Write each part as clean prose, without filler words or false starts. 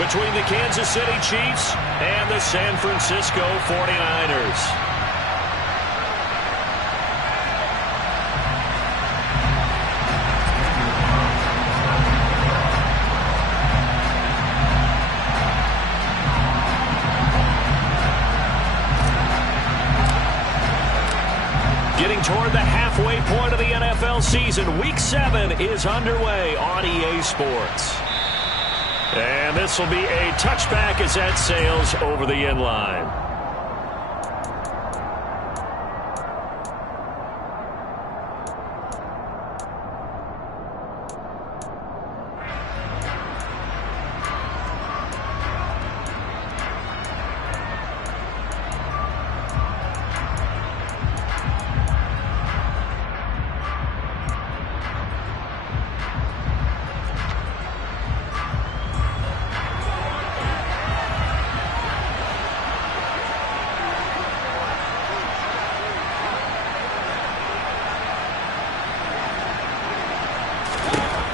between the Kansas City Chiefs and the San Francisco 49ers. Getting toward the halfway point of the NFL season, Week 7 is underway on EA Sports. And this will be a touchback as that sails over the end line.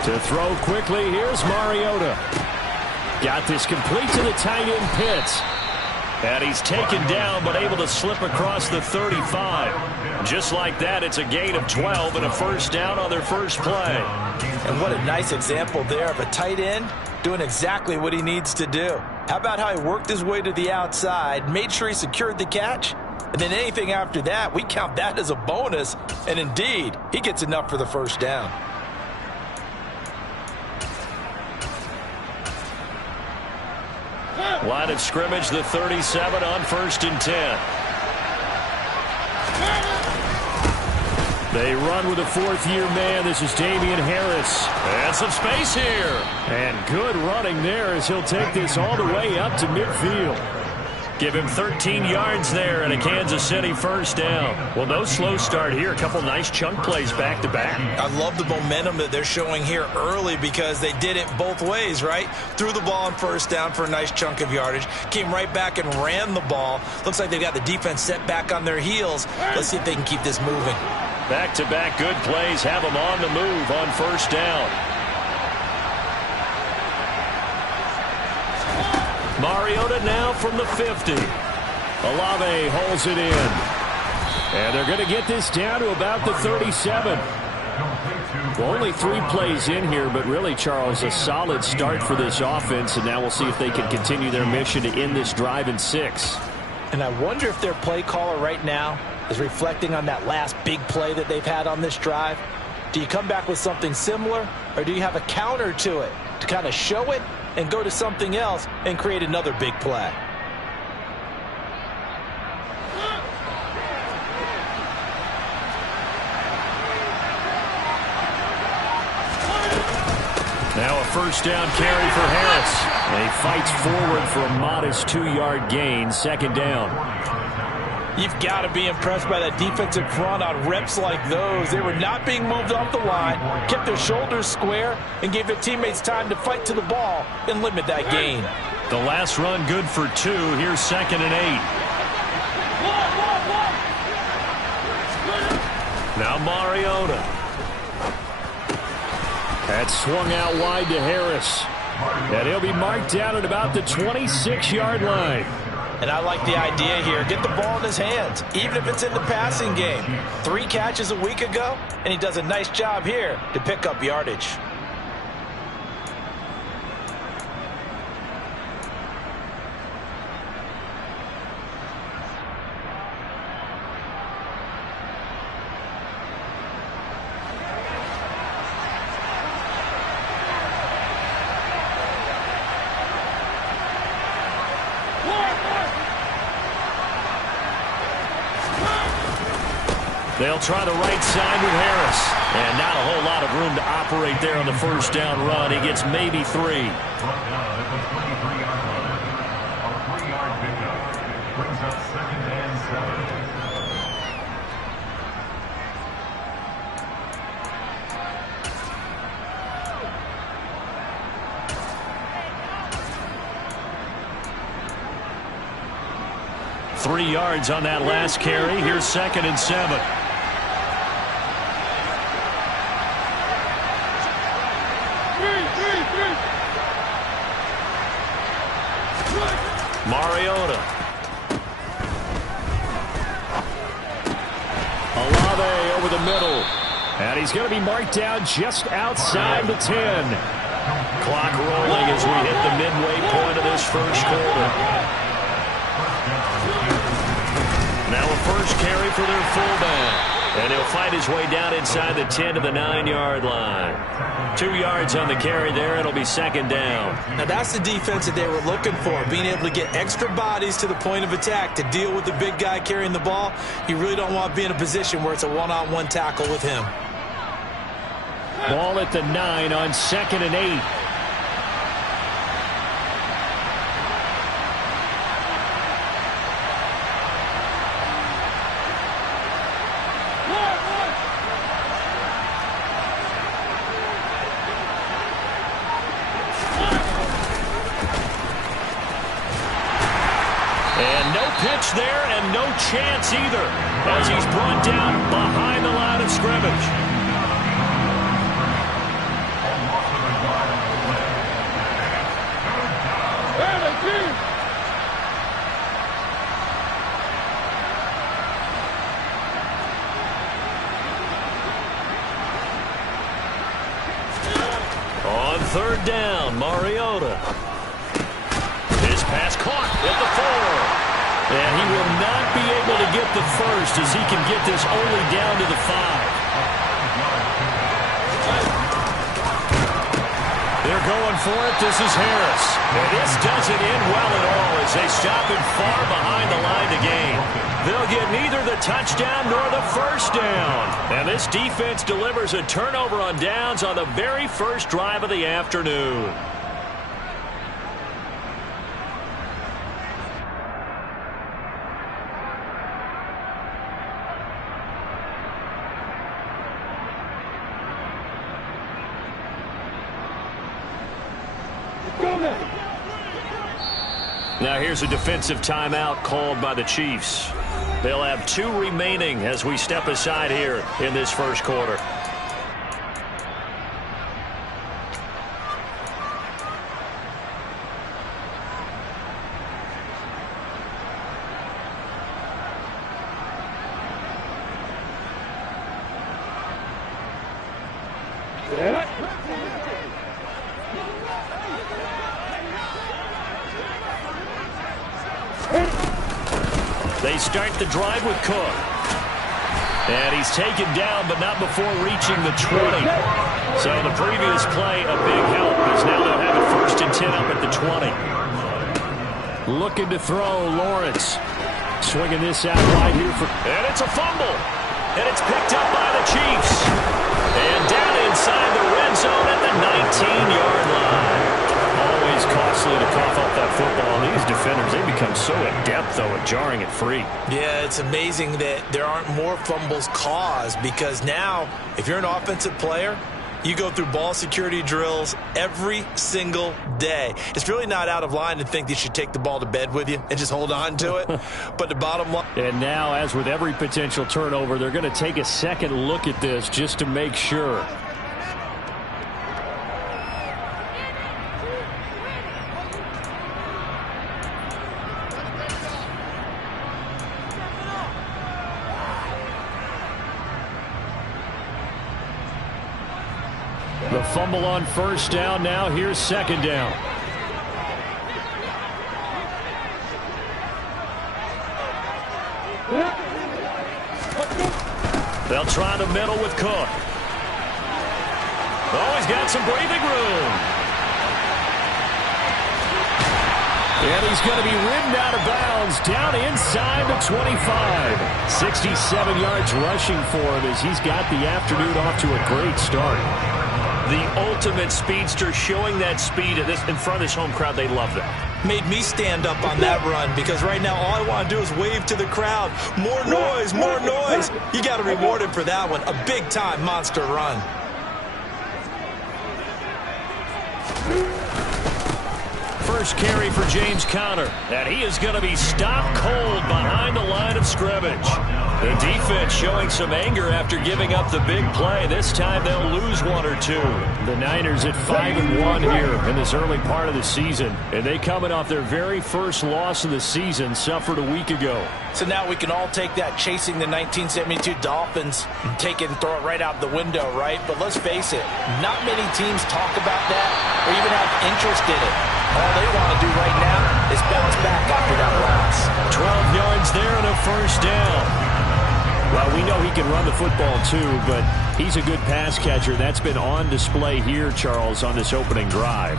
To throw quickly, here's Mariota. Got this complete to the tight end Pitts. And he's taken down, but able to slip across the 35. Just like that, it's a gain of 12 and a first down on their first play. And what a nice example there of a tight end doing exactly what he needs to do. How about how he worked his way to the outside, made sure he secured the catch, and then anything after that, we count that as a bonus. And indeed, he gets enough for the first down. Line of scrimmage, the 37 on 1st and 10. They run with a fourth-year man. This is Damian Harris. And some space here. And good running there as he'll take this all the way up to midfield. Give him 13 yards there and a Kansas City first down. Well, no slow start here. A couple nice chunk plays back-to-back. I love the momentum that they're showing here early because they did it both ways, right? Threw the ball on first down for a nice chunk of yardage. Came right back and ran the ball. Looks like they've got the defense set back on their heels. Let's see if they can keep this moving. Back-to-back good plays have them on the move on first down. Mariota now from the 50. Olave holds it in. And they're going to get this down to about the 37. Well, only 3 plays in here, but really, Charles, a solid start for this offense. And now we'll see if they can continue their mission to end this drive in 6. And I wonder if their play caller right now is reflecting on that last big play that they've had on this drive. Do you come back with something similar, or do you have a counter to it to kind of show it and go to something else and create another big play? Now a first down carry for Harris. And he fights forward for a modest 2-yard gain, second down. You've got to be impressed by that defensive front on reps like those. They were not being moved off the line, kept their shoulders square, and gave their teammates time to fight to the ball and limit that gain. The last run good for 2. Here's 2nd and 8. Now Mariota. That swung out wide to Harris. And he'll be marked down at about the 26-yard line. And I like the idea here. Get the ball in his hands, even if it's in the passing game. 3 catches a week ago, and he does a nice job here to pick up yardage. They'll try the right side with Harris. And not a whole lot of room to operate there on the first down run. He gets maybe 3. 3 yards on that last carry. Here's 2nd and 7. Mariota. Olave over the middle. And he's going to be marked down just outside the 10. Clock rolling as we hit the midway point of this first quarter. Now a first carry for their fullback. And he'll fight his way down inside the 10 to the 9-yard line. 2 yards on the carry there. It'll be second down. Now that's the defense that they were looking for, being able to get extra bodies to the point of attack to deal with the big guy carrying the ball. You really don't want to be in a position where it's a one-on-one tackle with him. Ball at the 9 on 2nd and 8. Pitch there and no chance either as he's brought down behind the line of scrimmage. On 3rd down, Mariota. His pass caught at the 4. And he will not be able to get the first as he can get this only down to the 5. They're going for it. This is Harris. And this doesn't end well at all as they stop him far behind the line to gain. They'll get neither the touchdown nor the first down. And this defense delivers a turnover on downs on the very first drive of the afternoon. Now here's a defensive timeout called by the Chiefs. They'll have 2 remaining as we step aside here in this first quarter. They start the drive with Cook. And he's taken down, but not before reaching the 20. So the previous play, a big help, as now they'll have it 1st and 10 up at the 20. Looking to throw, Lawrence. Swinging this out wide here for... And it's a fumble. And it's picked up by the Chiefs. And down inside the red zone at the 19-yard line. Always costly to cough up that football. These defenders, they become so adept, though, at jarring it free. Yeah, it's amazing that there aren't more fumbles caused because now, if you're an offensive player, you go through ball security drills every single day. It's really not out of line to think that you should take the ball to bed with you and just hold on to it. But the bottom line... And now, as with every potential turnover, they're going to take a second look at this just to make sure. The fumble on 1st down. Now here's 2nd down. They'll try the middle with Cook. Oh, he's got some breathing room. And he's going to be ridden out of bounds down inside the 25. 67 yards rushing for him as he's got the afternoon off to a great start. The ultimate speedster, showing that speed in front of this home crowd. They love that. Made me stand up on that run because right now all I want to do is wave to the crowd. More noise, more noise. You got to reward him for that one. A big-time monster run. first carry for James Conner. And he is going to be stopped cold behind the line of scrimmage. The defense showing some anger after giving up the big play. This time they'll lose one or two. The Niners at 5-1 here in this early part of the season. And they coming off their very first loss of the season, suffered a week ago. So now we can all take that chasing the 1972 Dolphins and take it and throw it right out the window, right? But let's face it, not many teams talk about that or even have interest in it. All they want to do right now is bounce back after that loss. 12 yards there and a first down. Well, we know he can run the football too, but he's a good pass catcher. That's been on display here, Charles, on this opening drive.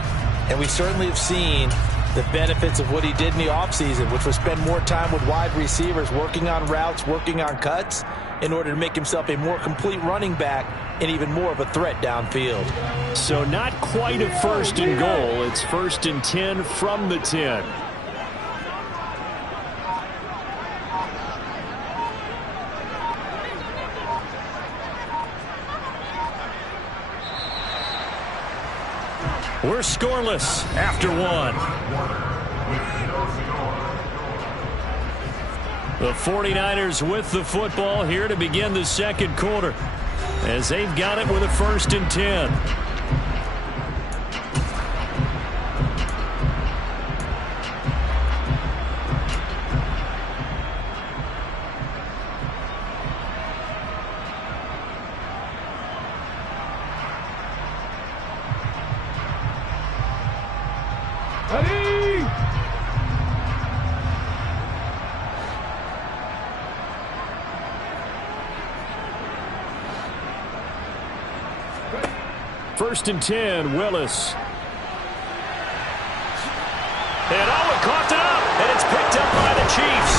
And we certainly have seen the benefits of what he did in the offseason, which was spend more time with wide receivers, working on routes, working on cuts, in order to make himself a more complete running back and even more of a threat downfield. So not quite a first and goal. It's 1st and 10 from the 10. We're scoreless after one. The 49ers with the football here to begin the second quarter, as they've got it with a 1st and 10. First and 10, Willis. And Owen coughed it up, and it's picked up by the Chiefs.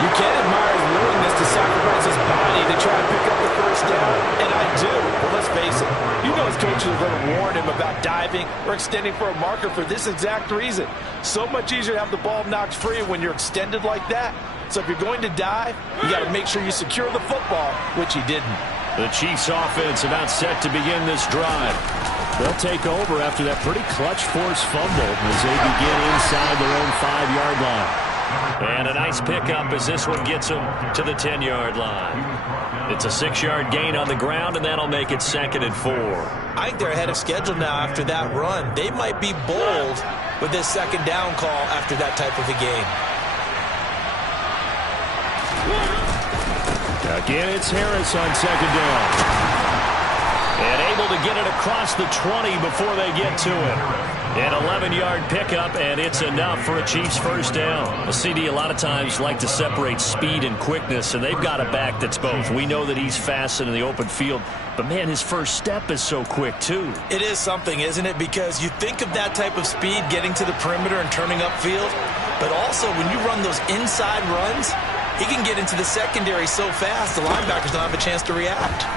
You can admire his willingness to sacrifice his body to try and pick up the first down, and I do. But let's face it, you know his coaches are going to warn him about diving or extending for a marker for this exact reason. So much easier to have the ball knocked free when you're extended like that. So if you're going to dive, you got to make sure you secure the football, which he didn't. The Chiefs offense about set to begin this drive. They'll take over after that pretty clutch force fumble as they begin inside their own 5-yard line. And a nice pickup as this one gets them to the 10-yard line. It's a 6-yard gain on the ground, and that'll make it 2nd and 4. I think they're ahead of schedule now after that run. They might be bold with this 2nd down call after that type of a game. Again, it's Harris on 2nd down. And able to get it across the 20 before they get to it. An 11-yard pickup, and it's enough for a Chiefs first down. A CD a lot of times like to separate speed and quickness, and they've got a back that's both. We know that he's fast in the open field, but, man, his first step is so quick, too. It is something, isn't it? Because you think of that type of speed getting to the perimeter and turning upfield, but also when you run those inside runs, he can get into the secondary so fast the linebackers don't have a chance to react.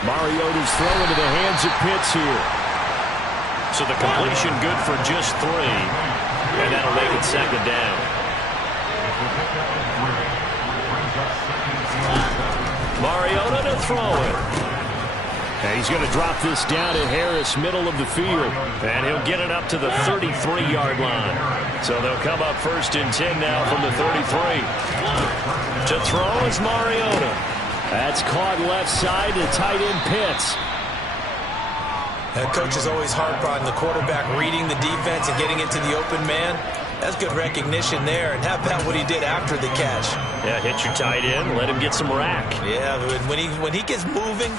Mariota's throw into the hands of Pitts here. So the completion good for just 3. And that'll make it 2nd down. Mariota to throw it. And he's going to drop this down to Harris, middle of the field. And he'll get it up to the 33-yard line. So they'll come up 1st and 10 now from the 33. To throw is Mariota. That's caught left side to tight end Pitts. That coach is always harp on the quarterback reading the defense and getting into the open man. That's good recognition there. And how about what he did after the catch? Yeah, hit your tight end, let him get some rack. Yeah, when he gets moving,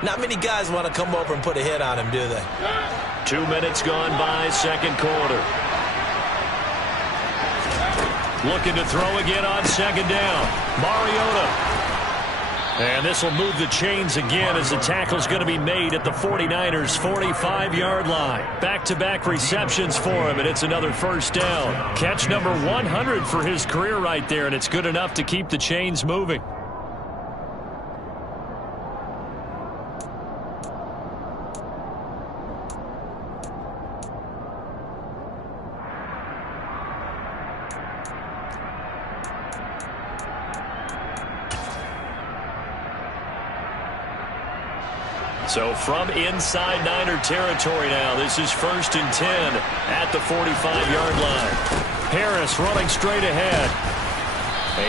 not many guys want to come over and put a hit on him, do they? 2 minutes gone by, second quarter. Looking to throw again on 2nd down. Mariota. And this will move the chains again as the tackle's going to be made at the 49ers' 45-yard line. Back-to-back receptions for him, and it's another first down. Catch number 100 for his career right there, and it's good enough to keep the chains moving. So from inside Niner territory now, this is 1st and 10 at the 45-yard line. Harris running straight ahead.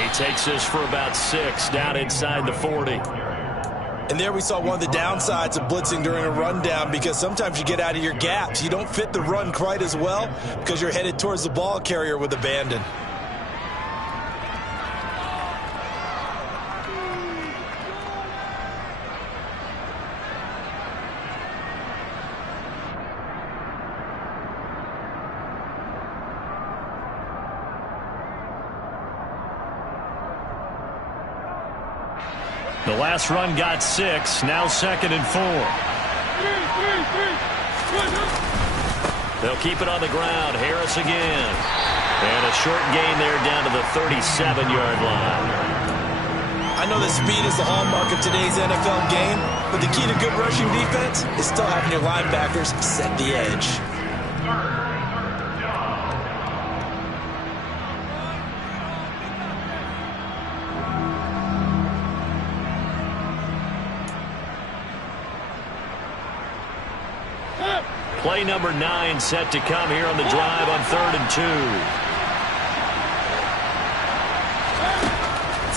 He takes this for about 6 down inside the 40. And there we saw one of the downsides of blitzing during a rundown, because sometimes you get out of your gaps. You don't fit the run quite as well because you're headed towards the ball carrier with abandon. The last run got 6, now 2nd and 4. They'll keep it on the ground. Harris again. And a short gain there down to the 37-yard line. I know that speed is the hallmark of today's NFL game, but the key to good rushing defense is still having your linebackers set the edge. Play number 9 set to come here on the drive on 3rd and 2.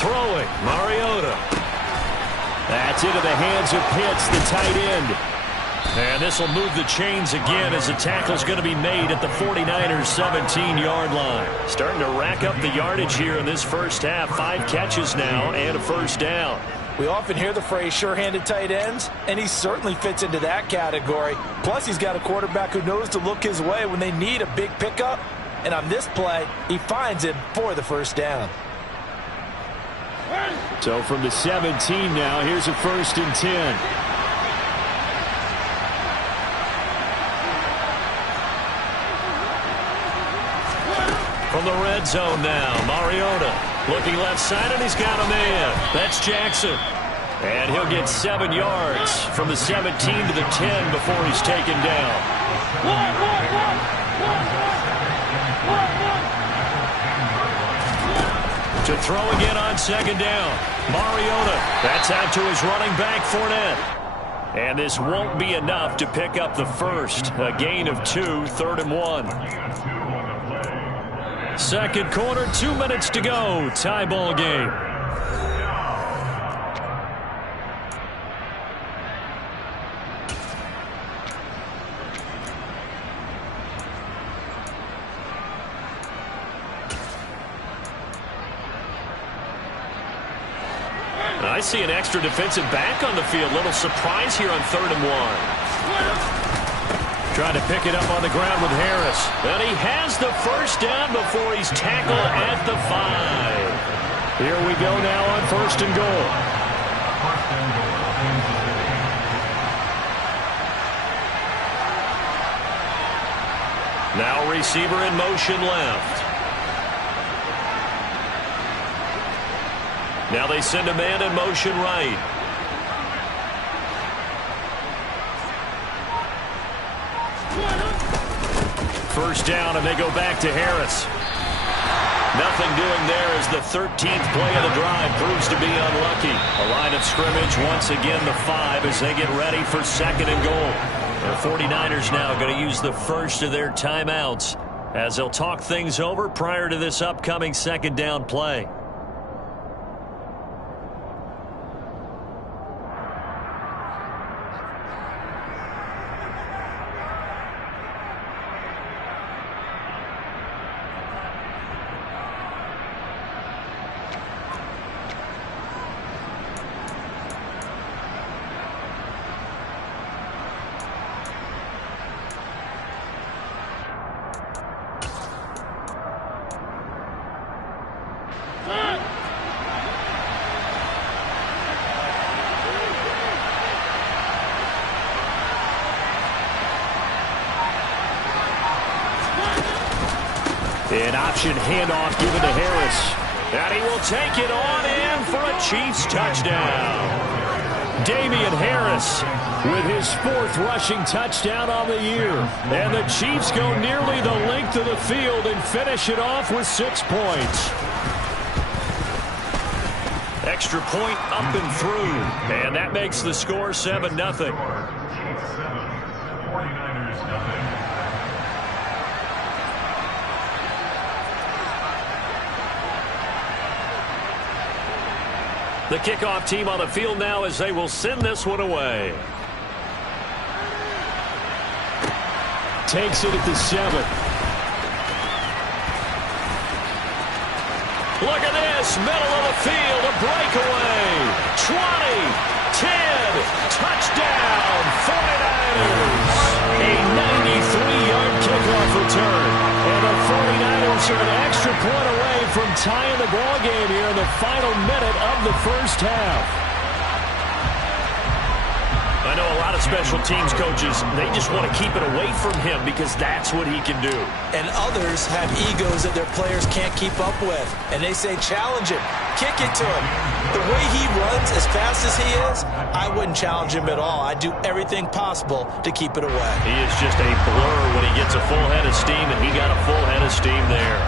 Throwing, Mariota. That's into the hands of Pitts, the tight end. And this will move the chains again as the tackle's going to be made at the 49ers' 17-yard line. Starting to rack up the yardage here in this first half. 5 catches now and a first down. We often hear the phrase sure-handed tight ends, and he certainly fits into that category. Plus, he's got a quarterback who knows to look his way when they need a big pickup. And on this play, he finds it for the first down. So from the 17 now, here's a 1st and 10. From the red zone now, Mariota. Looking left side, and he's got a man. That's Jackson. And he'll get 7 yards from the 17 to the 10 before he's taken down. To throw again on 2nd down. Mariota. That's out to his running back, Fournette. And this won't be enough to pick up the first. A gain of 2, 3rd and 1. Second quarter, 2 minutes to go. Tie ball game. I see an extra defensive back on the field. Little surprise here on 3rd and 1. Trying to pick it up on the ground with Harris. And he has the first down before he's tackled at the 5. Here we go now on 1st and goal. Now receiver in motion left. Now they send a man in motion right. First down, and they go back to Harris. Nothing doing there as the 13th play of the drive proves to be unlucky. A line of scrimmage, once again the 5 as they get ready for 2nd and goal. The 49ers now going to use the first of their timeouts as they'll talk things over prior to this upcoming 2nd down play. An option handoff given to Harris. And he will take it on in for a Chiefs touchdown. Damian Harris with his 4th rushing touchdown on the year. And the Chiefs go nearly the length of the field and finish it off with 6 points. extra point up and through. And that makes the score 7-0. The kickoff team on the field now as they will send this one away. Takes it at the 7. Look at this, middle of the field, a breakaway. 20, 10, touchdown, 49ers. A 93-yard kickoff return. And the 49ers are an extra point away from tying the ball game here in the final minute of the first half. I know a lot of special teams coaches, they just want to keep it away from him because that's what he can do. And others have egos that their players can't keep up with. And they say, challenge him, kick it to him. The way he runs as fast as he is, I wouldn't challenge him at all. I'd do everything possible to keep it away. He is just a blur when he gets a full head of steam, and he got a full head of steam there.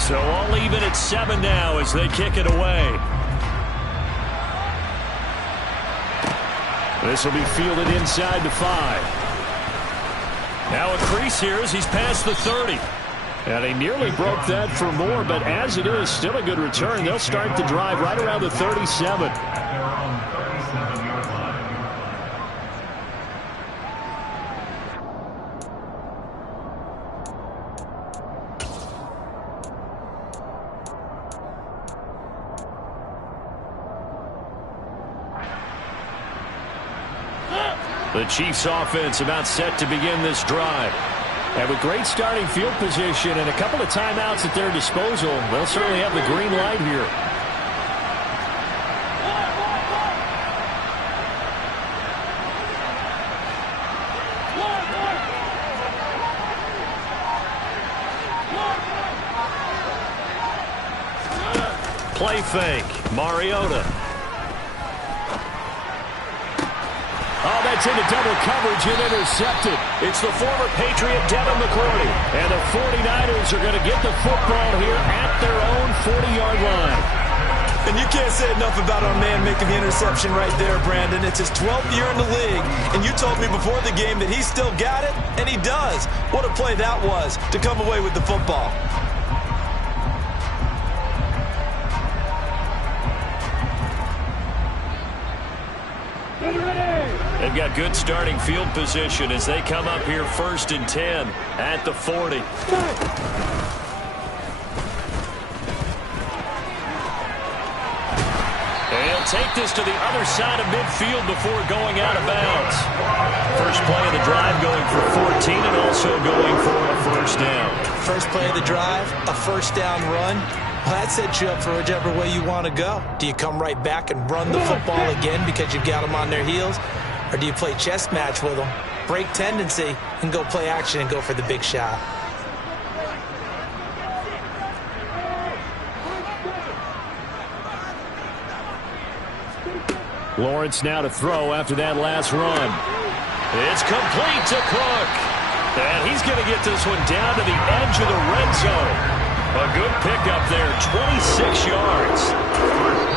So all even at 7 now as they kick it away. This will be fielded inside the 5. Now a crease here as he's past the 30. And he nearly broke that for more, but as it is, still a good return. They'll start the drive right around the 37. The Chiefs offense about set to begin this drive. And with great starting field position and a couple of timeouts at their disposal, they'll certainly have the green light here. Play fake, Mariota. Oh, that's into double coverage and intercepted. It's the former Patriot Devin McCourty. And the 49ers are going to get the football here at their own 40-yard line. And you can't say enough about our man making the interception right there, Brandon. It's his 12th year in the league, and you told me before the game that he still got it, and he does. What a play that was to come away with the football. They've got good starting field position as they come up here 1st and 10 at the 40. And he'll take this to the other side of midfield before going out of bounds. First play of the drive going for 14 and also going for a first down. First play of the drive, a first down run. Well, that sets you up for whichever way you want to go. Do you come right back and run the football again because you've got them on their heels? Or do you play chess match with them, break tendency, and go play action and go for the big shot? Lawrence now to throw after that last run. It's complete to Cook. And he's going to get this one down to the edge of the red zone. A good pickup there, 26 yards.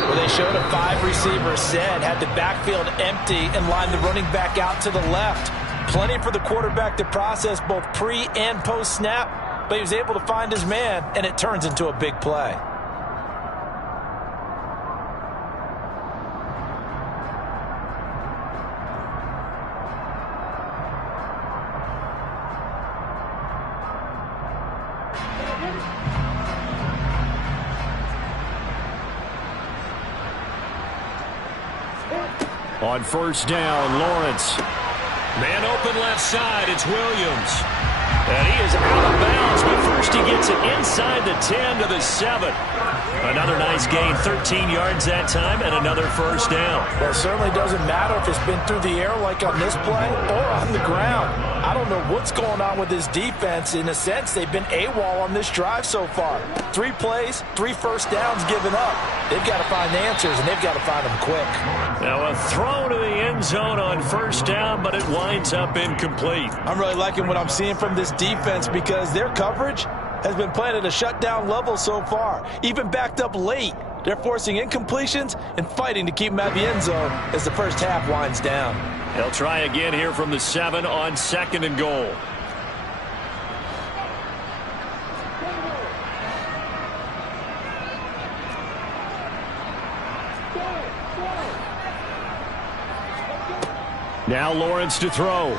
Well, they showed a 5-receiver set, had the backfield empty, and lined the running back out to the left. Plenty for the quarterback to process both pre- and post-snap, but he was able to find his man, and it turns into a big play. On first down, Lawrence. Man open left side, it's Williams. And he is out of bounds, but first he gets it inside the 10 to the 7. Another nice gain, 13 yards that time, and another first down. Well, it certainly doesn't matter if it's been through the air like on this play or on the ground. I don't know what's going on with this defense. In a sense, they've been AWOL on this drive so far. 3 plays, 3 first downs given up. They've got to find the answers, and they've got to find them quick. Now a throw to the end zone on first down, but it winds up incomplete. I'm really liking what I'm seeing from this defense because their coverage has been playing at a shutdown level so far, even backed up late. They're forcing incompletions and fighting to keep him out of the end zone as the first half winds down. They'll try again here from the 7 on 2nd and goal. Now Lawrence to throw.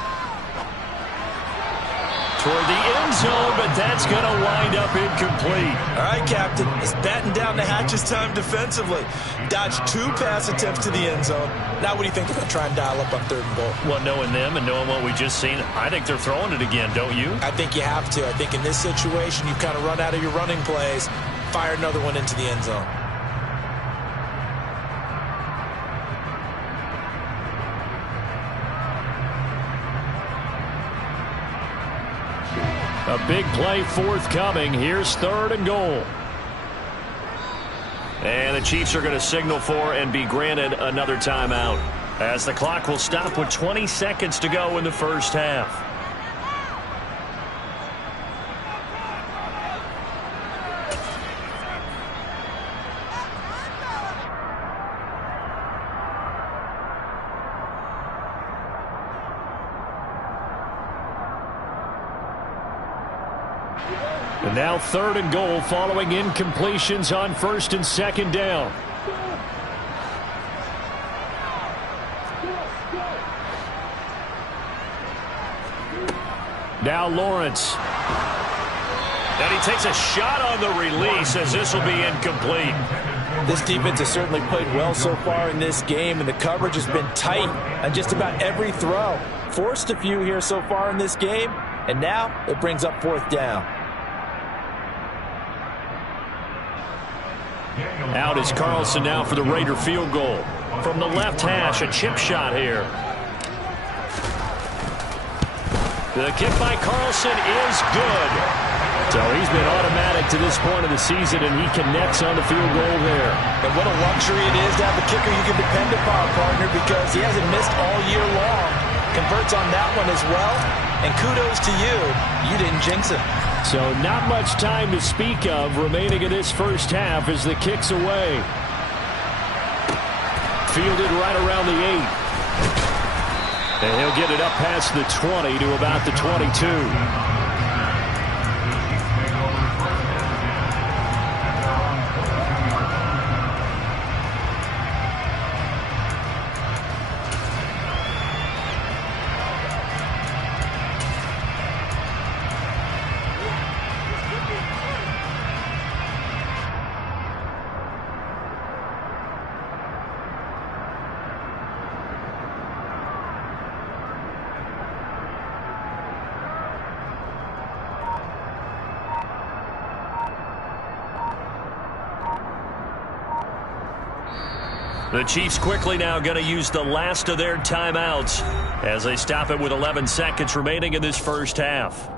Toward the end zone, but that's going to wind up incomplete. All right, Captain. It's batten down the hatches time defensively. Dodged 2 pass attempts to the end zone. Now what do you think they're going to try and dial up on 3rd and goal? Well, knowing them and knowing what we just seen, I think they're throwing it again, don't you? I think you have to. I think in this situation, you kind of run out of your running plays, fire another one into the end zone. A big play forthcoming. Here's 3rd and goal. And the Chiefs are going to signal for and be granted another timeout, as the clock will stop with 20 seconds to go in the first half. And now 3rd and goal following incompletions on 1st and 2nd down. Now Lawrence. And he takes a shot on the release as this will be incomplete. This defense has certainly played well so far in this game, and the coverage has been tight on just about every throw. Forced a few here so far in this game, and now it brings up 4th down. Out is Carlson now for the Raider field goal. From the left hash, a chip shot here. The kick by Carlson is good. So he's been automatic to this point of the season, and he connects on the field goal there. And what a luxury it is to have a kicker you can depend upon, partner, because he hasn't missed all year long. Converts on that one as well, and kudos to you. You didn't jinx him. So not much time to speak of remaining in this first half as the kick's away. Fielded right around the 8. And he'll get it up past the 20 to about the 22. The Chiefs quickly now going to use the last of their timeouts as they stop it with 11 seconds remaining in this first half.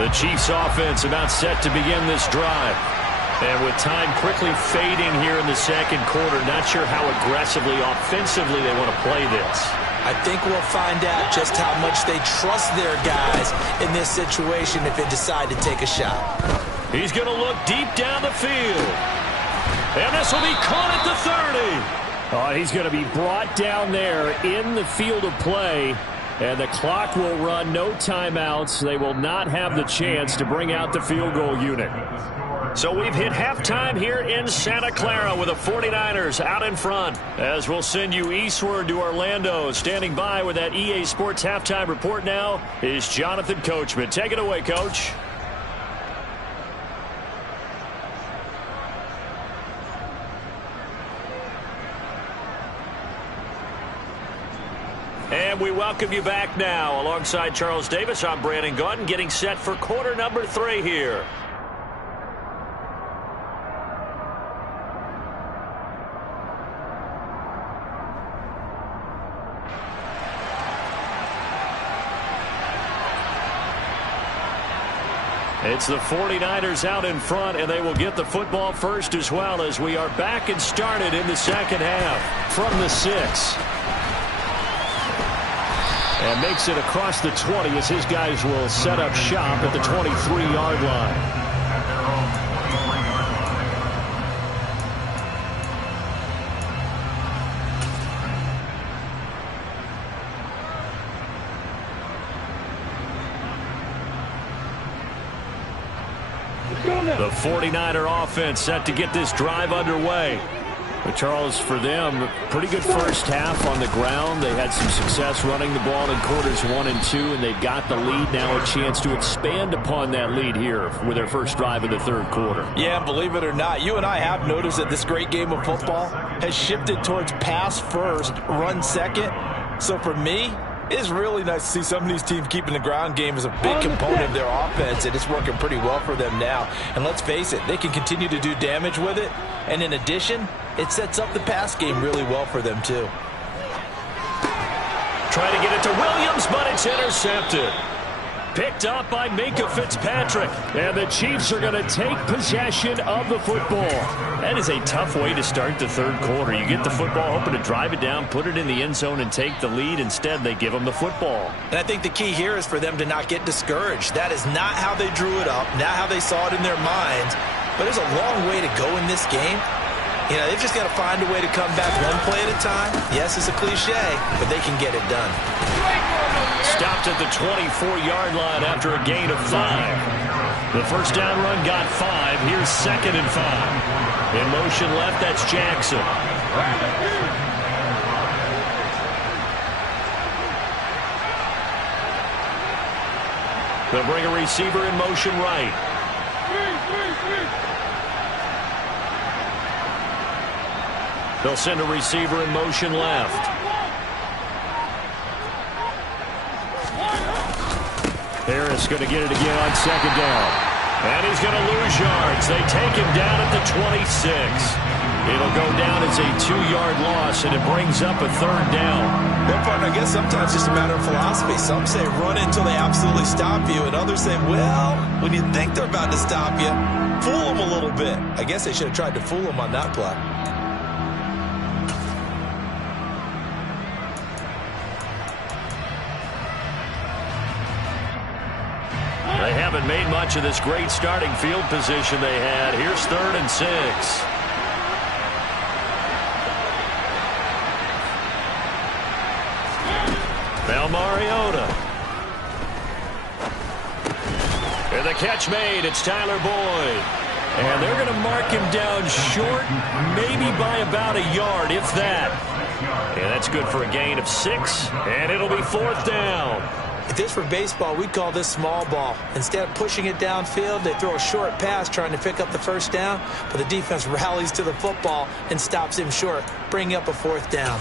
The Chiefs offense about set to begin this drive. And with time quickly fading here in the second quarter, not sure how aggressively, offensively they want to play this. I think we'll find out just how much they trust their guys in this situation if they decide to take a shot. He's going to look deep down the field. And this will be caught at the 30. Oh, he's going to be brought down there in the field of play. And the clock will run, no timeouts. They will not have the chance to bring out the field goal unit. So we've hit halftime here in Santa Clara with the 49ers out in front. As we'll send you eastward to Orlando. Standing by with that EA Sports halftime report now is Jonathan Coachman. Take it away, Coach. And we welcome you back now. Alongside Charles Davis, I'm Brandon Gaudin, getting set for quarter number 3 here. It's the 49ers out in front, and they will get the football first as well as we are back and started in the second half from the 6. And makes it across the 20 as his guys will set up shop at the 23-yard line. The 49er offense set to get this drive underway. But Charles, for them, pretty good first half on the ground. They had some success running the ball in quarters 1 and 2, and they've got the lead now, a chance to expand upon that lead here with their first drive in the third quarter. Yeah, believe it or not, you and I have noticed that this great game of football has shifted towards pass first, run second. So for me, it's really nice to see some of these teams keeping the ground game as a big component of their offense, and it's working pretty well for them now. And let's face it, they can continue to do damage with it. And in addition, it sets up the pass game really well for them, too. Trying to get it to Williams, but it's intercepted. Picked up by Minka Fitzpatrick. And the Chiefs are going to take possession of the football. That is a tough way to start the third quarter. You get the football, hoping to drive it down, put it in the end zone, and take the lead. Instead, they give them the football. And I think the key here is for them to not get discouraged. That is not how they drew it up, not how they saw it in their minds. But there's a long way to go in this game. You know, they've just got to find a way to come back one play at a time. Yes, it's a cliche, but they can get it done. Stopped at the 24-yard line after a gain of 5. The first down run got 5. Here's 2nd and 5. In motion left, that's Jackson. They'll bring a receiver in motion right. They'll send a receiver in motion left. Harris going to get it again on 2nd down. And he's going to lose yards. They take him down at the 26. It'll go down as a 2-yard loss, and it brings up a 3rd down. Well, partner, I guess sometimes it's just a matter of philosophy. Some say run until they absolutely stop you, and others say, well, when you think they're about to stop you, fool them a little bit. I guess they should have tried to fool them on that play. They haven't made much of this great starting field position they had. Here's 3rd and 6. Now Mariota. And the catch made. It's Tyler Boyd. And they're going to mark him down short, maybe by about a yard, if that. And that's good for a gain of 6. And it'll be 4th down. If this were baseball, we'd call this small ball. Instead of pushing it downfield, they throw a short pass trying to pick up the first down, but the defense rallies to the football and stops him short, bringing up a 4th down.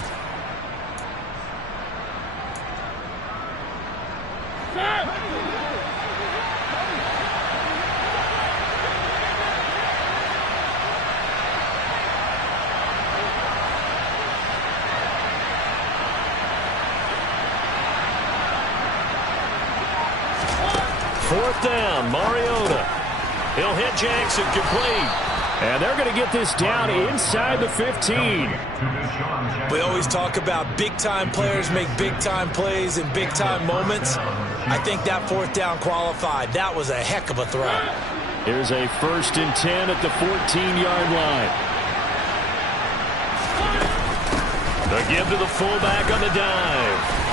Fourth down, Mariota. He'll hit Jackson, complete. And they're going to get this down inside the 15. We always talk about big-time players make big-time plays in big-time moments. I think that 4th down qualified. That was a heck of a throw. Here's a 1st and 10 at the 14-yard line. The give to the fullback on the dive.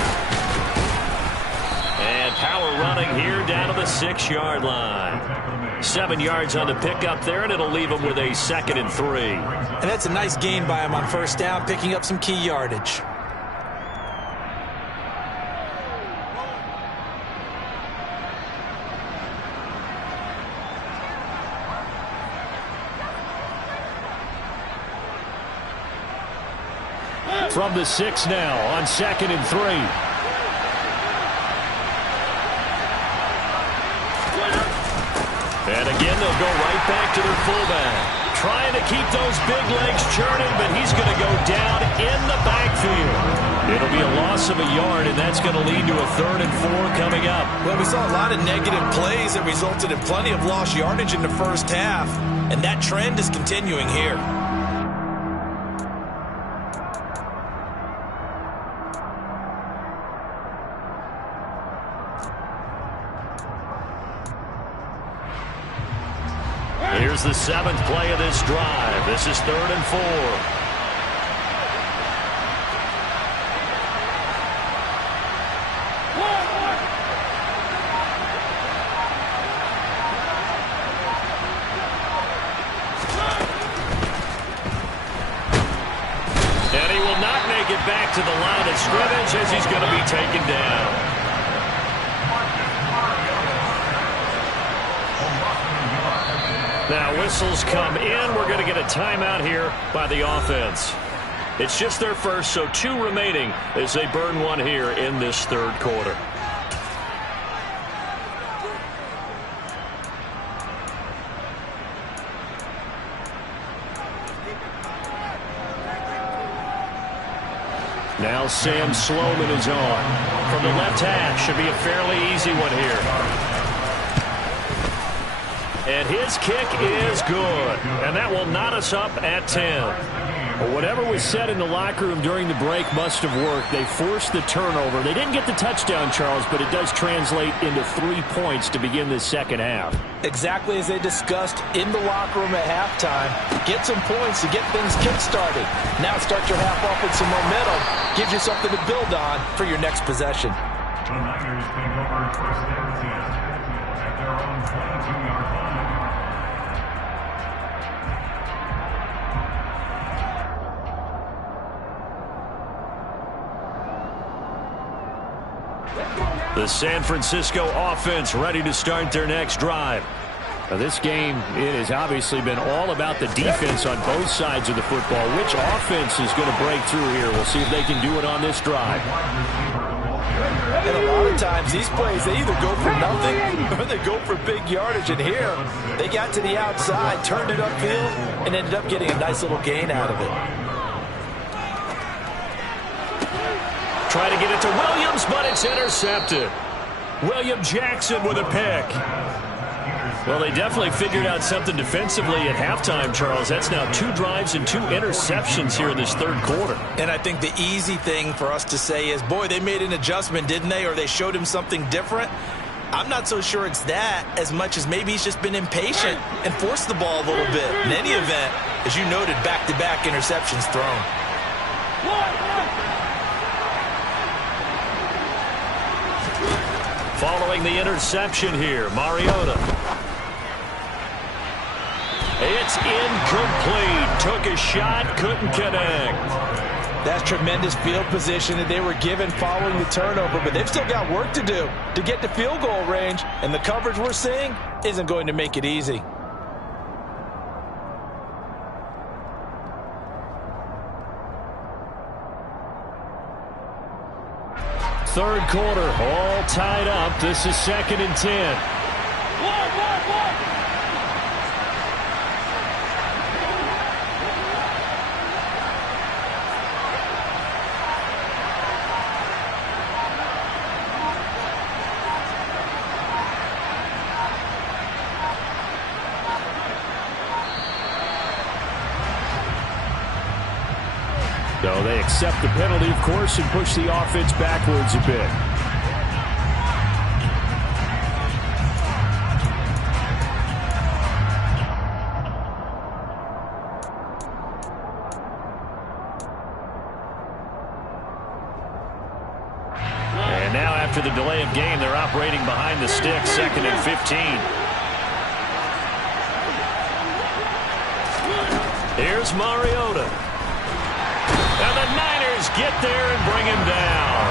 And power running here down to the 6-yard line. 7 yards on the pickup there, and it'll leave them with a 2nd and 3. And that's a nice gain by him on 1st down, picking up some key yardage. From the 6 now on 2nd and 3. And again, they'll go right back to their fullback. Trying to keep those big legs churning, but he's going to go down in the backfield. It'll be a loss loss of a yard, and that's going to lead to a 3rd and 4 coming up. Well, we saw a lot of negative plays that resulted in plenty of lost yardage in the first half, and that trend is continuing here. Here's the 7th play of this drive. This is 3rd and 4. And he will not make it back to the line of scrimmage as he's going to be taken down. Now whistles come in. We're going to get a timeout here by the offense. It's just their first, so 2 remaining as they burn one here in this 3rd quarter. Now Sam Sloman is on. From the left hash, should be a fairly easy one here. And his kick is good. And that will knot us up at 10. Well, whatever was said in the locker room during the break must have worked. They forced the turnover. They didn't get the touchdown, Charles, but it does translate into 3 points to begin the second half. Exactly as they discussed in the locker room at halftime. Get some points to get things kick-started. Now start your half off with some momentum. Gives you something to build on for your next possession. The Niners take over 1st and 10 at their own 22-yard line. The San Francisco offense ready to start their next drive. Now this game, it has obviously been all about the defense on both sides of the football. Which offense is going to break through here? We'll see if they can do it on this drive. And a lot of times, these plays, they either go for nothing or they go for big yardage. And here, they got to the outside, turned it upfield, and ended up getting a nice little gain out of it. Try to get it to Williams, but it's intercepted. William Jackson with a pick. Well, they definitely figured out something defensively at halftime, Charles. That's now 2 drives and 2 interceptions here in this 3rd quarter. And I think the easy thing for us to say is, boy, they made an adjustment, didn't they? Or they showed him something different. I'm not so sure it's that as much as maybe he's just been impatient and forced the ball a little bit. In any event, as you noted, back-to-back interceptions thrown. Following the interception here, Mariota. It's incomplete. Took a shot, couldn't connect. That's tremendous field position that they were given following the turnover, but they've still got work to do to get to field goal range, and the coverage we're seeing isn't going to make it easy. Third quarter, all tied up. This is 2nd and 10. So they accept the penalty, of course, and push the offense backwards a bit. And now after the delay of game, they're operating behind the stick, 2nd and 15. Here's Mariota. And the Niners get there and bring him down.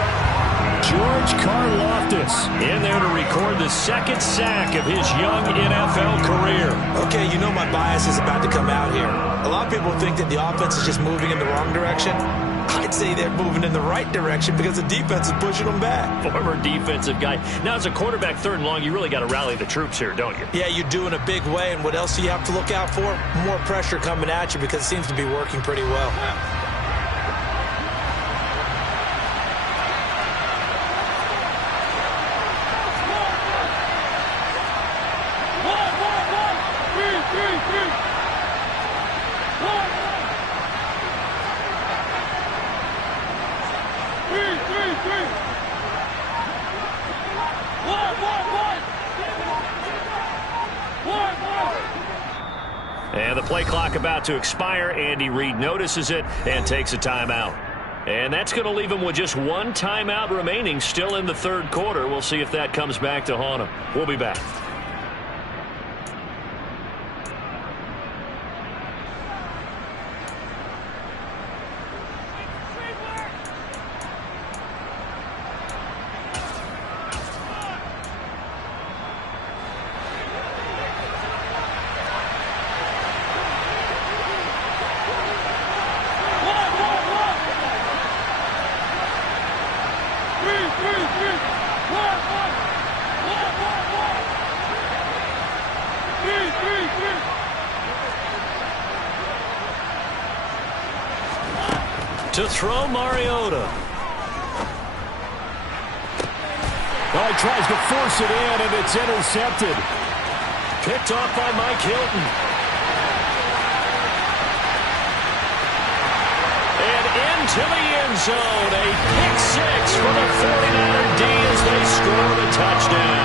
George Karlaftis in there to record the 2nd sack of his young NFL career. Okay, you know my bias is about to come out here. A lot of people think that the offense is just moving in the wrong direction. I'd say they're moving in the right direction because the defense is pushing them back. Former defensive guy. Now, as a quarterback 3rd and long, you really got to rally the troops here, don't you? Yeah, you do in a big way. And what else do you have to look out for? More pressure coming at you because it seems to be working pretty well. play clock about to expire. Andy Reid notices it and takes a timeout. And that's going to leave him with just one timeout remaining still in the third quarter. We'll see if that comes back to haunt him. We'll be back. To throw, Mariota. Well, he tries to force it in, and it's intercepted. Picked off by Mike Hilton. And into the end zone. A pick six for the 49er D as they score the touchdown.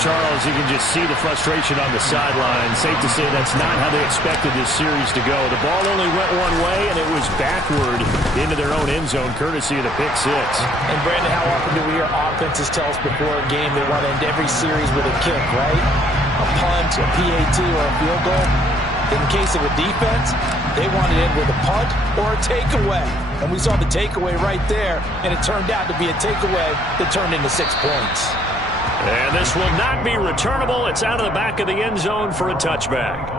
Charles, you can just see the frustration on the sideline. Safe to say that's not how they expected this series to go. The ball only went one way, and it was backward into their own end zone, courtesy of the pick six. And, Brandon, how often do we hear offenses tell us before a game they want to end every series with a kick, right? A punt, a PAT, or a field goal. In the case of a defense, they want to end with a punt or a takeaway. And we saw the takeaway right there, and it turned out to be a takeaway that turned into 6 points. And this will not be returnable. It's out of the back of the end zone for a touchback.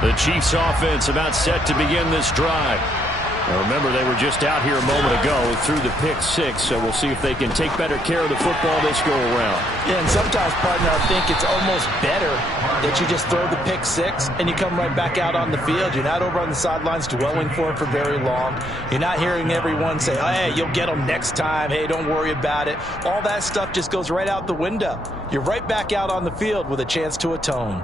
The Chiefs offense about set to begin this drive. Now remember, they were just out here a moment ago through the pick six, so we'll see if they can take better care of the football this go around. Yeah, and sometimes, partner, I think it's almost better that you just throw the pick six and you come right back out on the field. You're not over on the sidelines dwelling for it for very long. You're not hearing everyone say, oh, hey, you'll get them next time. Hey, don't worry about it. All that stuff just goes right out the window. You're right back out on the field with a chance to atone.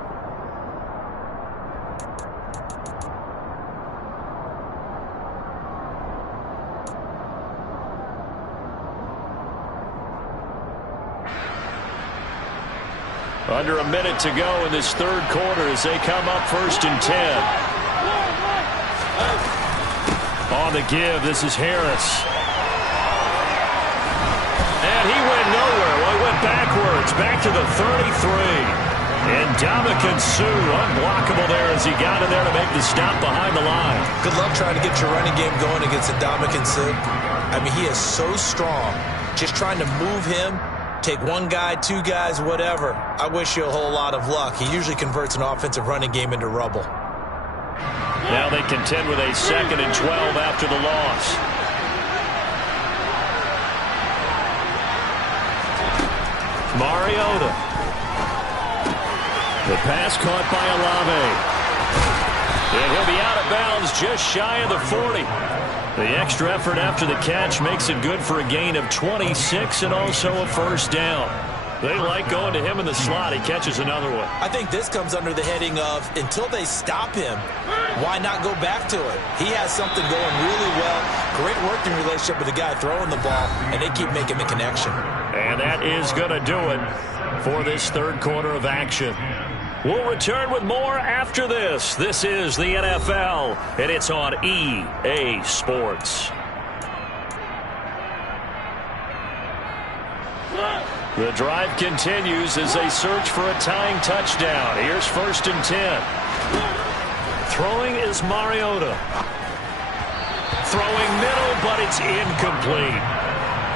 Under a minute to go in this third quarter as they come up 1st and 10. On the give, this is Harris. And he went nowhere. Well, he went backwards, back to the 33. And Ndamukong Suh, unblockable there as he got in there to make the stop behind the line. Good luck trying to get your running game going against Ndamukong Suh. I mean, he is so strong. Just trying to move him, take one guy, two guys, whatever. I wish you a whole lot of luck. He usually converts an offensive running game into rubble. Now they contend with a 2nd and 12 after the loss. Mariota. The pass caught by Olave. And he'll be out of bounds just shy of the 40. The extra effort after the catch makes it good for a gain of 26 and also a first down. They like going to him in the slot. He catches another one. I think this comes under the heading of until they stop him, why not go back to it? He has something going really well. Great working relationship with the guy throwing the ball, and they keep making the connection. And that is going to do it for this third quarter of action. We'll return with more after this. This is the NFL, and it's on EA Sports. The drive continues as they search for a tying touchdown. Here's 1st and 10. Throwing is Mariota. Throwing middle, but it's incomplete.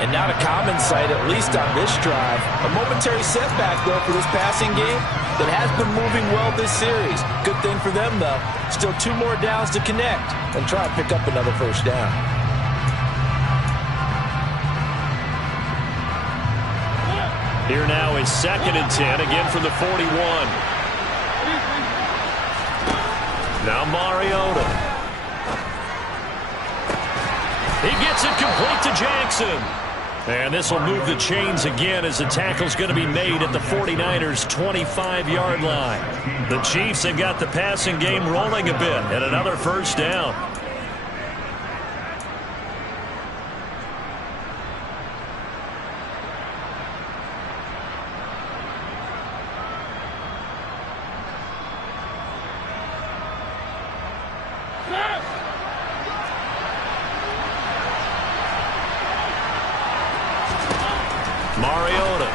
And not a common sight, at least on this drive. A momentary setback, though, for this passing game that has been moving well this series. Good thing for them, though. Still 2 more downs to connect and try to pick up another first down. Here now is 2nd and 10, again from the 41. Now Mariota. He gets it complete to Jackson. And this will move the chains again as the tackle's going to be made at the 49ers' 25-yard line. The Chiefs have got the passing game rolling a bit, and another first down. Mariota.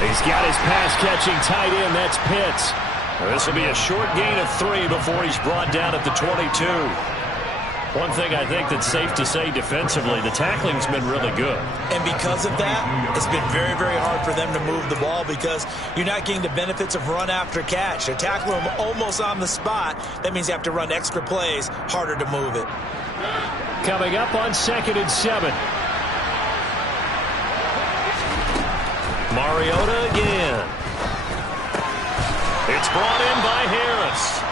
He's got his pass-catching tight end. That's Pitts. This will be a short gain of 3 before he's brought down at the 22. One thing I think that's safe to say defensively, the tackling's been really good. And because of that, it's been very, very hard for them to move the ball because you're not getting the benefits of run after catch. They're tackling them almost on the spot. That means you have to run extra plays, harder to move it. Coming up on 2nd and 7. Mariota again. It's brought in by Harris.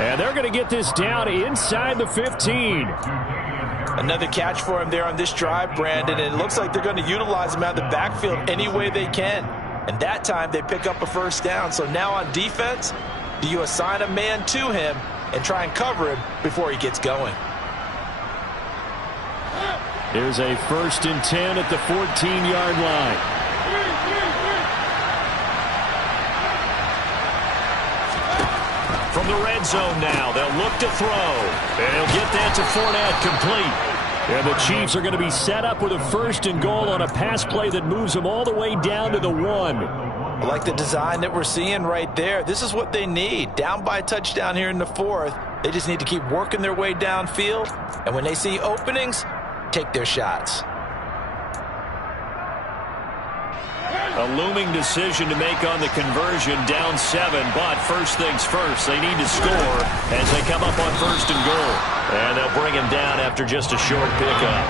And they're going to get this down inside the 15. Another catch for him there on this drive, Brandon, and it looks like they're going to utilize him out of the backfield any way they can. And that time they pick up a first down. So now on defense, do you assign a man to him and try and cover him before he gets going? Here's a 1st and 10 at the 14-yard line. From the red zone now, they'll look to throw. And he'll get that to Fournette, complete. And the Chiefs are going to be set up with a 1st and goal on a pass play that moves them all the way down to the 1. I like the design that we're seeing right there. This is what they need. Down by a touchdown here in the 4th. They just need to keep working their way downfield. And when they see openings, take their shots. A looming decision to make on the conversion, down 7, but first things first, they need to score as they come up on 1st and goal. And they'll bring him down after just a short pickup.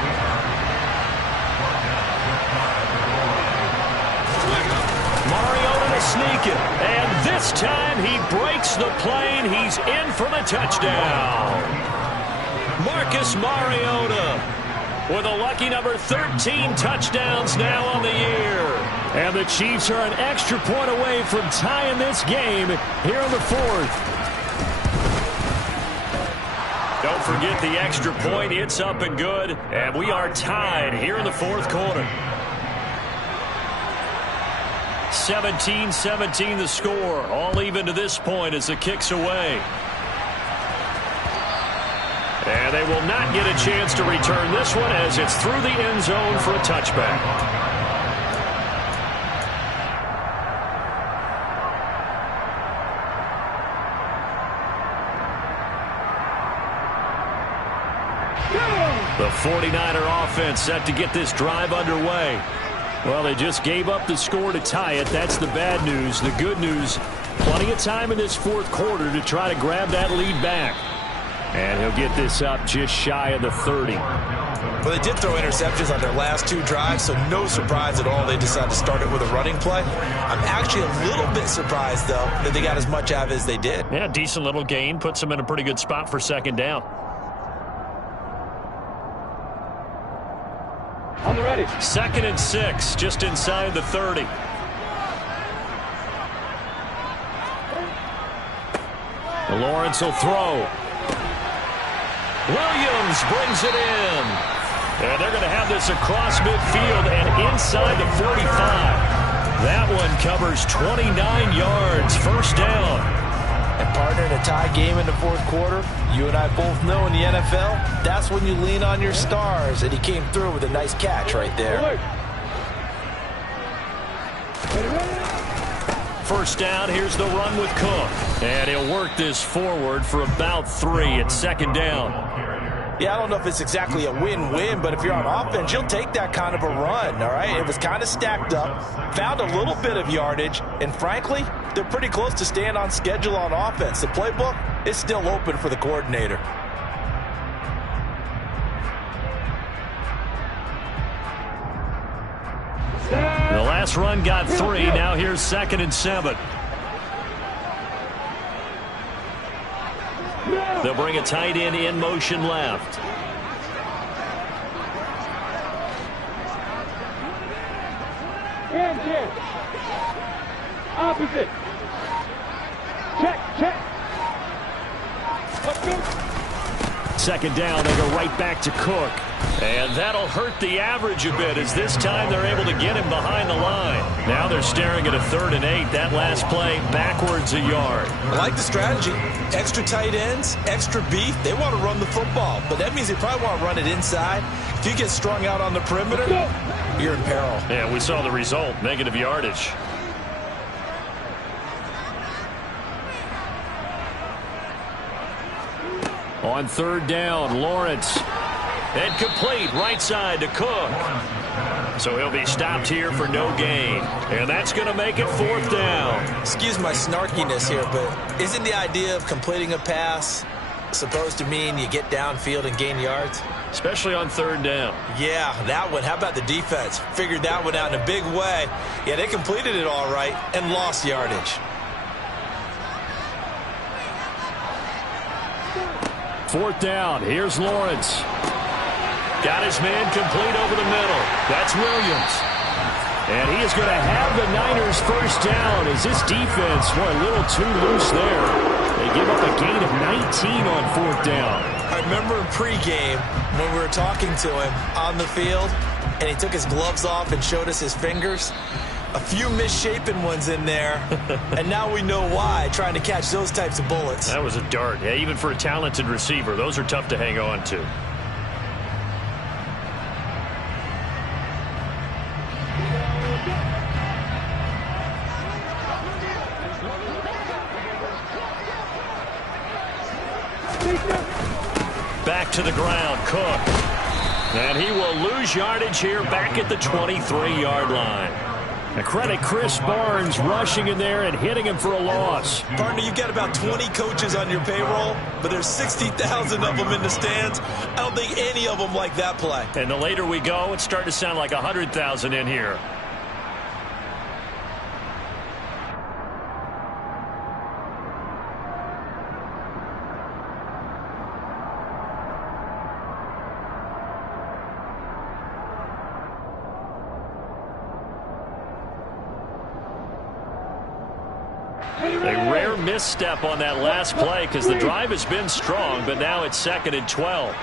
Mariota to sneak it, and this time he breaks the plane. He's in for the touchdown. Marcus Mariota with a lucky number 13 touchdowns now on the year. And the Chiefs are an extra point away from tying this game here in the 4th. Don't forget the extra point. It's up and good. And we are tied here in the 4th quarter. 17-17 the score. All even to this point as the kick's away. And they will not get a chance to return this one as it's through the end zone for a touchback. The 49er offense set to get this drive underway. Well, they just gave up the score to tie it. That's the bad news. The good news, plenty of time in this 4th quarter to try to grab that lead back. And he'll get this up just shy of the 30. Well, they did throw interceptions on their last 2 drives, so no surprise at all they decided to start it with a running play. I'm actually a little bit surprised, though, that they got as much out of it as they did. Yeah, decent little gain. Puts them in a pretty good spot for 2nd down. On the ready. 2nd and 6, just inside the 30. Lawrence will throw. Williams brings it in. And they're going to have this across midfield and inside the 45. That one covers 29 yards. First down. And partner, in a tie game in the 4th quarter, you and I both know in the NFL, that's when you lean on your stars. And he came through with a nice catch right there. First down, here's the run with Cook. And he'll work this forward for about 3 at 2nd down. Yeah, I don't know if it's exactly a win-win, but if you're on offense, you'll take that kind of a run, all right? It was kind of stacked up, found a little bit of yardage, and frankly, they're pretty close to staying on schedule on offense. The playbook is still open for the coordinator. The last run got 3. Now here's 2nd and 7. They'll bring a tight end in motion left. Hands here. Opposite. Check. Let's go. Second down, they go right back to Cook. And that'll hurt the average a bit as this time they're able to get him behind the line. Now they're staring at a 3rd and 8. That last play backwards a yard. I like the strategy. Extra tight ends, extra beef. They want to run the football, but that means they probably want to run it inside. If you get strung out on the perimeter, you're in peril. Yeah, we saw the result, negative yardage. On 3rd down, Lawrence. And complete right side to Cook. So he'll be stopped here for no gain. And that's going to make it 4th down. Excuse my snarkiness here, but isn't the idea of completing a pass supposed to mean you get downfield and gain yards? Especially on 3rd down. Yeah, that one. How about the defense? Figured that one out in a big way. Yeah, they completed it all right and lost yardage. 4th down. Here's Lawrence. Got his man complete over the middle. That's Williams. And he is going to have the Niners first down as this defense, a little too loose there. They give up a gain of 19 on 4th down. I remember in pregame when we were talking to him on the field, and he took his gloves off and showed us his fingers. A few misshapen ones in there, and now we know why, trying to catch those types of bullets. That was a dart. Yeah, even for a talented receiver, those are tough to hang on to. Back to the ground, Cook. And he will lose yardage here back at the 23-yard line. And credit Chris Barnes rushing in there and hitting him for a loss. Partner, you've got about 20 coaches on your payroll, but there's 60,000 of them in the stands. I don't think any of them like that play. And the later we go, it's starting to sound like 100,000 in here. A rare misstep on that last play because the drive has been strong, but now it's 2nd and 12.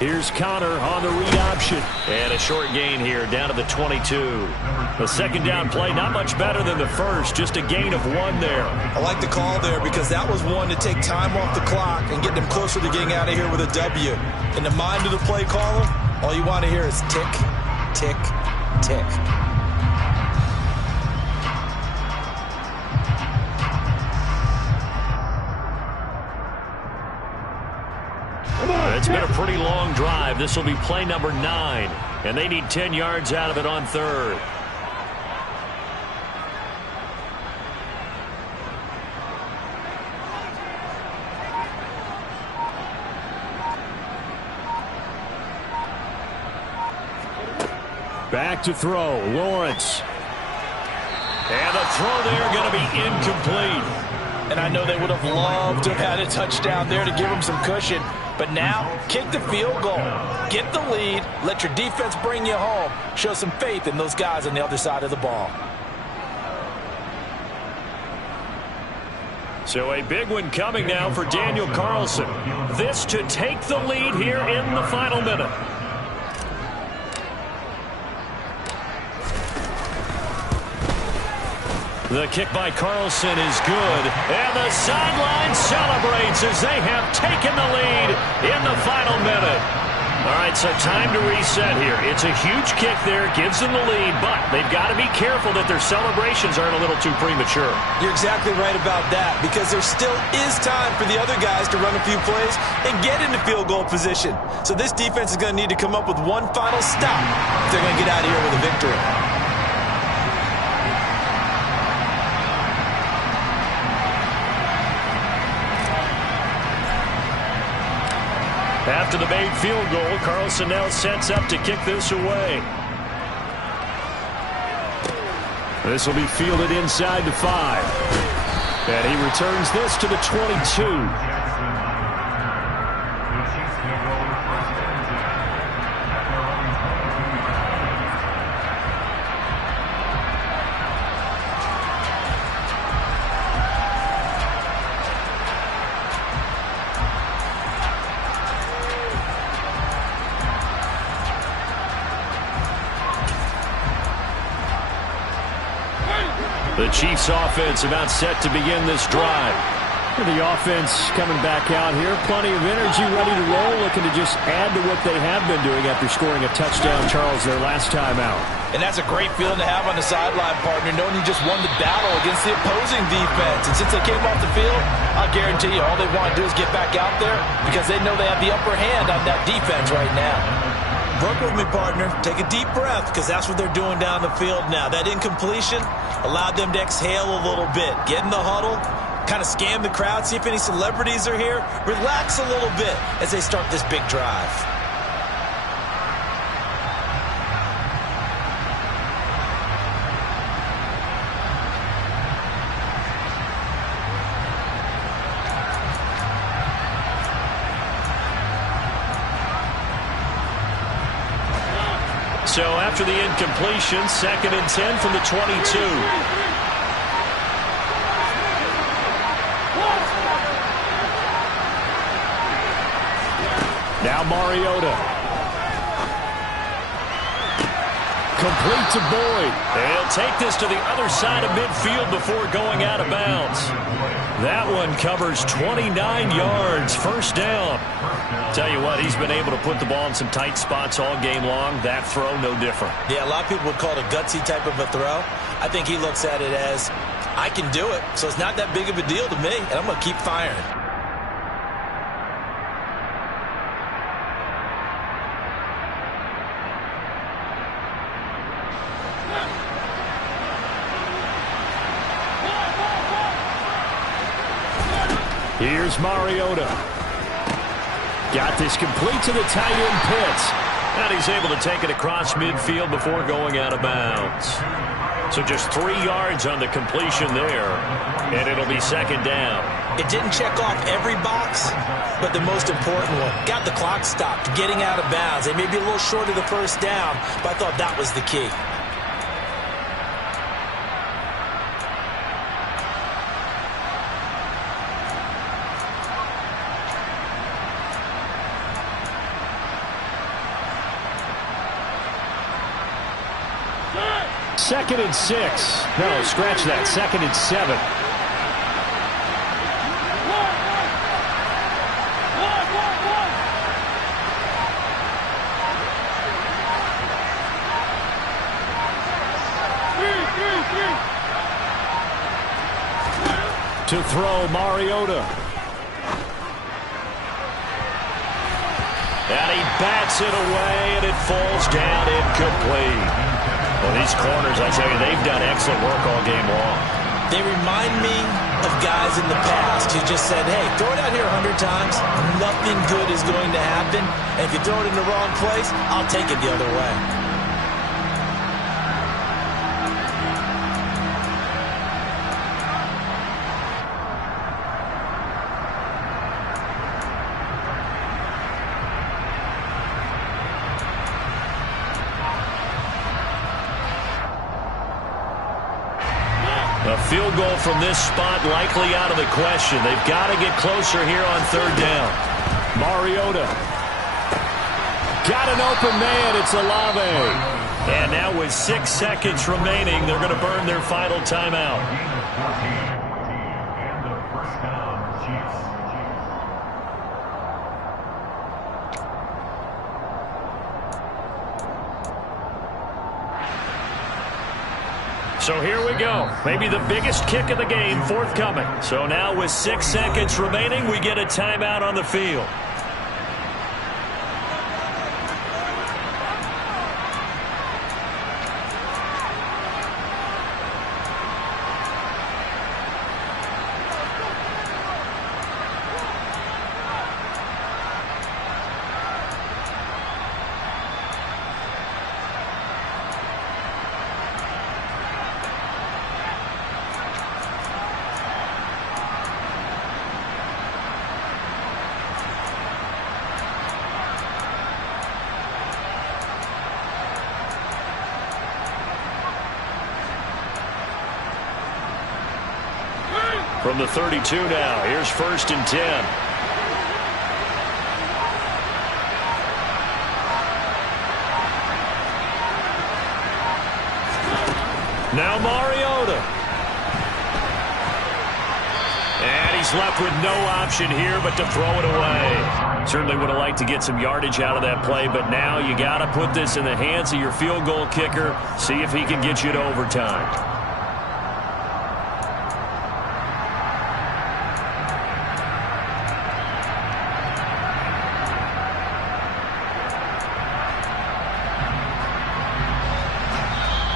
Here's Connor on the read option. And a short gain here down to the 22. The 2nd down play, not much better than the first, just a gain of 1 there. I like the call there because that was one to take time off the clock and get them closer to getting out of here with a W. In the mind of the play caller, all you want to hear is tick, tick, tick. It's been a pretty long drive. This will be play number 9, and they need 10 yards out of it on 3rd. Back to throw, Lawrence. And the throw there going to be incomplete. And I know they would have loved to have had a touchdown there to give them some cushion. But now, kick the field goal. Get the lead. Let your defense bring you home. Show some faith in those guys on the other side of the ball. So a big one coming now for Daniel Carlson. This to take the lead here in the final minute. The kick by Carlson is good. And the sideline celebrates as they have taken the lead in the final minute. All right, so time to reset here. It's a huge kick there, gives them the lead, but they've got to be careful that their celebrations aren't a little too premature. You're exactly right about that, because there still is time for the other guys to run a few plays and get into field goal position. So this defense is going to need to come up with one final stop if they're going to get out of here with a victory. After the made field goal, Carlson now sets up to kick this away. This will be fielded inside the 5. And he returns this to the 22. The Chiefs offense about set to begin this drive. And the offense coming back out here. Plenty of energy, ready to roll, looking to just add to what they have been doing after scoring a touchdown, Charles, their last time out. And that's a great feeling to have on the sideline, partner, knowing you just won the battle against the opposing defense. And since they came off the field, I'll guarantee you all they want to do is get back out there because they know they have the upper hand on that defense right now. Work with me, partner. Take a deep breath because that's what they're doing down the field now. That incompletion allowed them to exhale a little bit. Get in the huddle, kind of scan the crowd, see if any celebrities are here. Relax a little bit as they start this big drive. So after the incompletion, 2nd and 10 from the 22. Now Mariota. Complete to Boyd. They'll take this to the other side of midfield before going out of bounds. That one covers 29 yards. First down. Tell you what, he's been able to put the ball in some tight spots all game long. That throw, no different. Yeah, a lot of people would call it a gutsy type of a throw. I think he looks at it as, I can do it, so it's not that big of a deal to me, and I'm going to keep firing. Here's Mariota. Got this complete to the tight end Pitts. And he's able to take it across midfield before going out of bounds. So just 3 yards on the completion there. And it'll be 2nd down. It didn't check off every box, but the most important one. Got the clock stopped, getting out of bounds. They may be a little short of the first down, but I thought that was the key. Second and 6. No, scratch that. 2nd and 7. To throw, Mariota. And he bats it away, and it falls down incomplete. Well, these corners, I tell you, they've done excellent work all game long. They remind me of guys in the past who just said, hey, throw it out here 100 times. Nothing good is going to happen. And if you throw it in the wrong place, I'll take it the other way. A field goal from this spot likely out of the question. They've got to get closer here on 3rd down. Mariota. Got an open man. It's Olave. And now with 6 seconds remaining, they're going to burn their final timeout. And the first down, Chiefs. So here we go. Maybe the biggest kick of the game forthcoming. So now with 6 seconds remaining, we get a timeout on the field. From the 32 now, here's 1st and 10. Now Mariota. And he's left with no option here but to throw it away. Certainly would have liked to get some yardage out of that play, but now you got to put this in the hands of your field goal kicker. See if he can get you to overtime.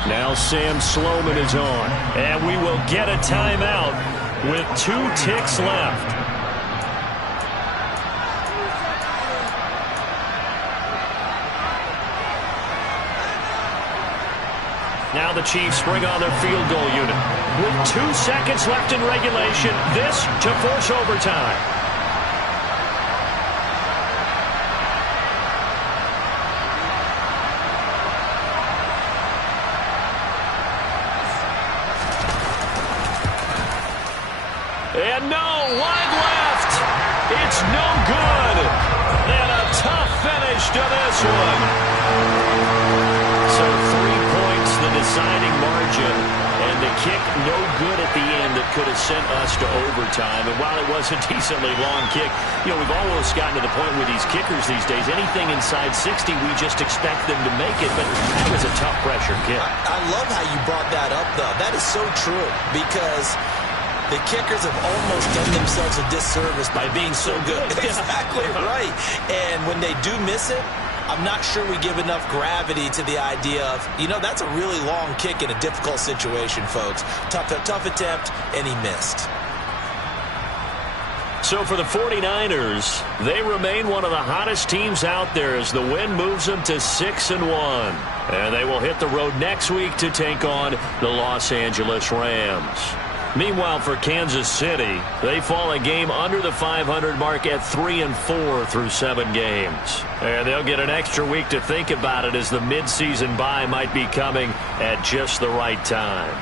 Now Sam Sloman is on, and we will get a timeout with 2 ticks left. Now the Chiefs bring on their field goal unit. With 2 seconds left in regulation, this to force overtime. And no, wide left. It's no good. And a tough finish to this one. So 3 points, the deciding margin. And the kick no good at the end that could have sent us to overtime. And while it was a decently long kick, you know, we've almost gotten to the point with these kickers these days, anything inside 60, we just expect them to make it. But that was a tough pressure kick. I love how you brought that up, though. That is so true because the kickers have almost done themselves a disservice by being so good. Exactly right. And when they do miss it, I'm not sure we give enough gravity to the idea of, you know, that's a really long kick in a difficult situation, folks. Tough attempt, and he missed. So for the 49ers, they remain one of the hottest teams out there as the win moves them to 6-1. And they will hit the road next week to take on the Los Angeles Rams. Meanwhile, for Kansas City, they fall a game under the 500 mark at 3-4 through 7 games. And they'll get an extra week to think about it as the midseason bye might be coming at just the right time.